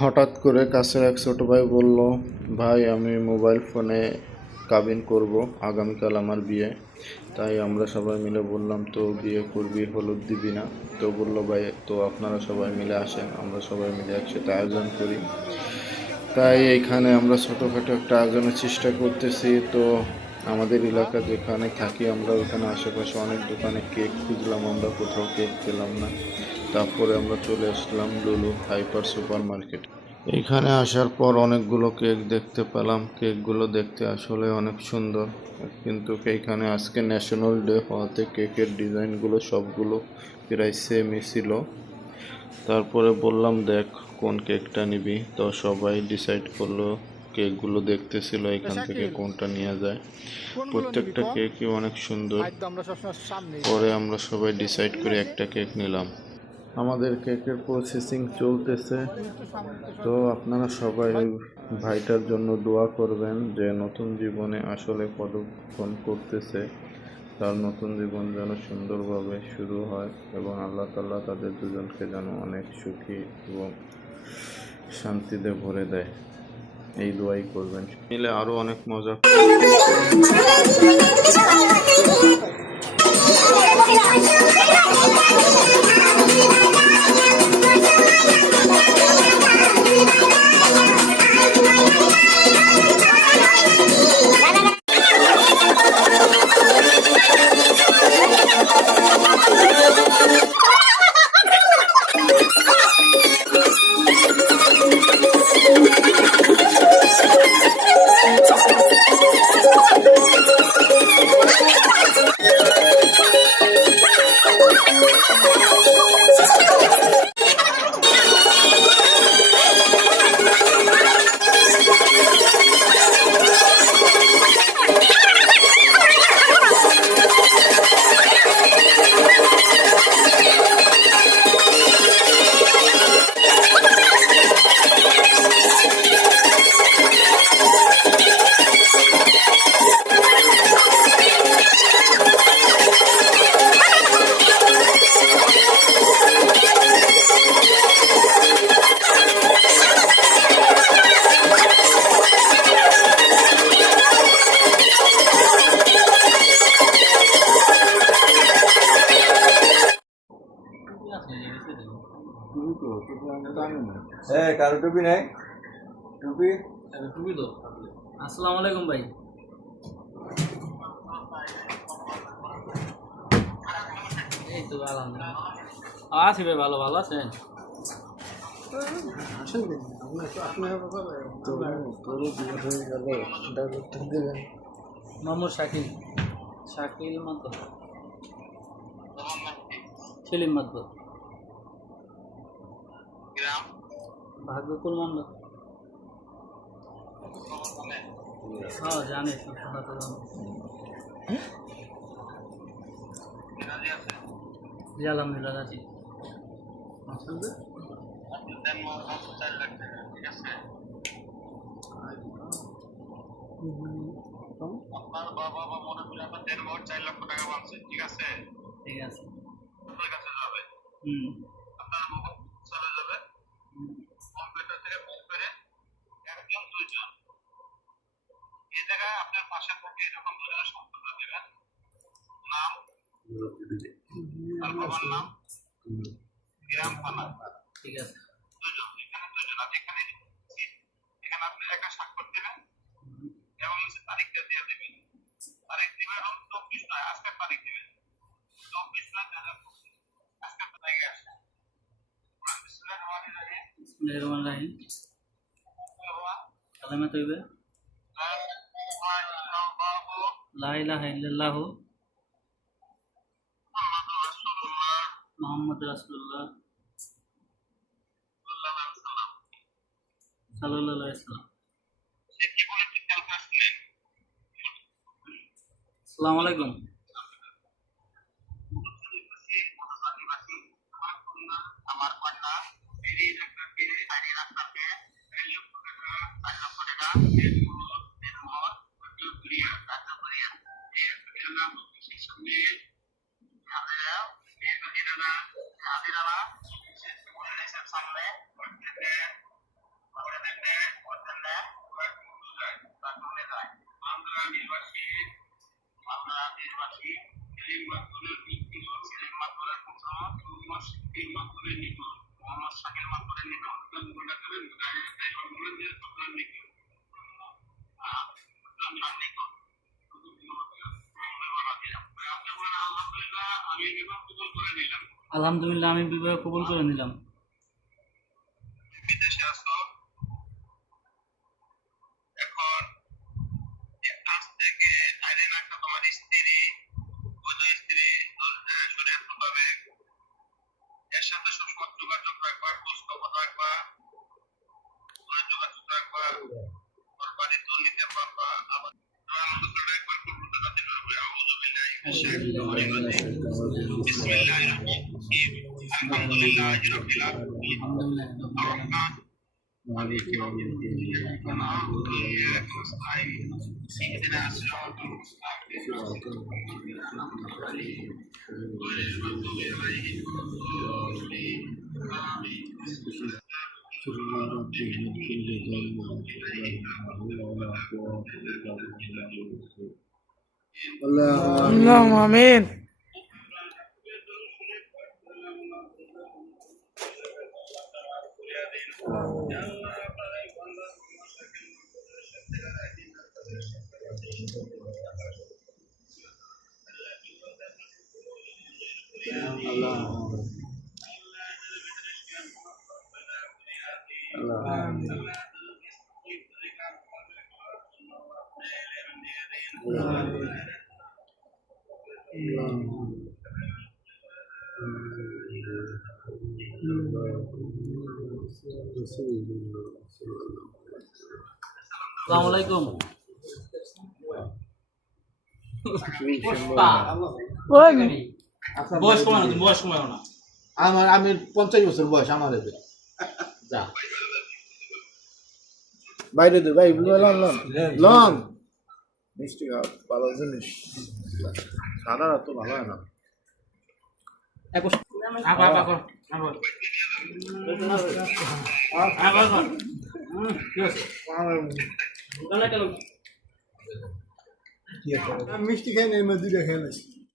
হঠাৎ করে কাছের এক ছোট ভাই বলল, ভাই আমি মোবাইল ফোনে কাবিন করব, আগামীকাল আমার বিয়ে। তাই আমরা সবাই মিলে বললাম, তো বিয়ে করবি, হলুদ দিবি না? তো বললো, ভাই তো আপনারা সবাই মিলে আসেন, আমরা সবাই মিলে একসাথে আয়োজন করি। তাই এইখানে আমরা ছোটোখাটো একটা আয়োজনের চেষ্টা করতেছি। তো আমাদের এলাকা যেখানে থাকি আমরা, ওইখানে আশেপাশে অনেক দোকানে কেক খুঁজলাম, আমরা কোথাও কেক পেলাম না। তারপরে আমরা চলে আসলাম লুলু হাইপার সুপার মার্কেট। এইখানে আসার পর অনেকগুলো কেক দেখতে পেলাম। কেকগুলো দেখতে আসলে অনেক সুন্দর, কিন্তু এইখানে আজকে ন্যাশনাল ডে হওয়াতে কেকের ডিজাইনগুলো সবগুলো প্রায় সেমই ছিল। তারপরে বললাম, দেখ কোন কেকটা নিবি। তো সবাই ডিসাইড করলো, কেকগুলো দেখতেছিল এখান থেকে কোনটা নেওয়া যায়। প্রত্যেকটা কেকই অনেক সুন্দর। পরে আমরা সবাই ডিসাইড করে একটা কেক নিলাম। আমাদের কেকের প্রসেসিং চলতেছে। তো আপনারা সবাই ওই ভাইটার জন্য দোয়া করবেন যে নতুন জীবনে আসলে পদার্পণ করতেছে, তার নতুন জীবন যেন সুন্দরভাবে শুরু হয় এবং আল্লাহ তাআলা তাদের দুজনকে যেন অনেক সুখী এবং শান্তিতে ভরে দেয়, এই দোয়াই করবেন। মিলে আরও অনেক মজা। কারো টুপি নাই? টুপি টুপি তো। আসসালামু আলাইকুম ভাই। এই তো আলহামদুলিল্লাহ আছি ভাই, ভালো ভালো আছেন? মোহাম্মদ শাকিল, শাকিল মাতো, সেলিম মাতো, ভাগ্যকুল মন্ডল। হ্যাঁ জানি, শোনা তো জানো। জি আলহামদুলিল্লাহ আছি। আপনার বাবা বা মনে করি আপনার 1.5 4 লক্ষ টাকা পাচ্ছে, ঠিক আছে? ঠিক আছে, আপনার কাছে যাবে, আপনার মোবাইল চলে যাবে, কম্পিউটার থেকে বের করে একজন দুইজন এই জায়গায় আপনার পাশে থাকে এরকম দুজনের সম্পর্ক দেবেন। নাম আর বাবার নাম, গ্রাম, থানা। ঠিক আছে। দুজন, এখানে দুজন। আর এখানে এখানে আপনি একা স্বাক্ষর দেবেন এবং তারিখটা দিয়ে দেবেন। তারিখ দিবেন 24 নয়, আজকের তারিখ দিবেন 24 নয় 2025। আজকের তারিখে আসে বিসমিল্লাহির কালেমা তৈয়বা লা ইলাহা ইল্লাল্লাহু মুহাম্মাদুর রাসূলুল্লাহ সাল্লাল্লাহু আলাইহি ওয়াসাল্লাম। আসসালামু আলাইকুম। আমার কন্যা রাস্তাতে 4 লক্ষ টাকা সামনে আলহামদুলিল্লাহ আমি বিবাহ কবুল করে নিলাম। বিদেশে আসো এখন আজ থেকে আইরেন একটা তোমার স্ত্রী বৈধ স্ত্রী শরীয়ত মোতাবেক এর সাথে সবসময় যোগাযোগ রাখবা, খোঁজ খবর রাখবা, যোগাযোগ রাখবা, ওর বাড়ি তো নিতে পারবা। আবার একবার করতে যাতে পারবে। আউযু বিল্লাহি মিনাশ শাইতানির রাজিম। বিসমিল্লাহির রহমানির রহিম। আলহামদুলিল্লাহি রাব্বিল আলামিন। আর-রাহমান مالك يوم الدين إياك نعبد وإياك نستعين اهدنا الصراط المستقيم صراط الذين أنعمت عليهم غير المغضوب عليهم ولا الضالين آمين اللهم آمين. আসসালামু আলাইকুম। বয়স কমানো না। আমি 50 বছর বয়স আমার যা বাইরে দে ভাই, লন লন লন মিষ্টি খাও, ভালো জিনিস। সাদা তো ভালো হয় না। মিষ্টি খেয়ে নেই, দুইটা খেয়ে নেই।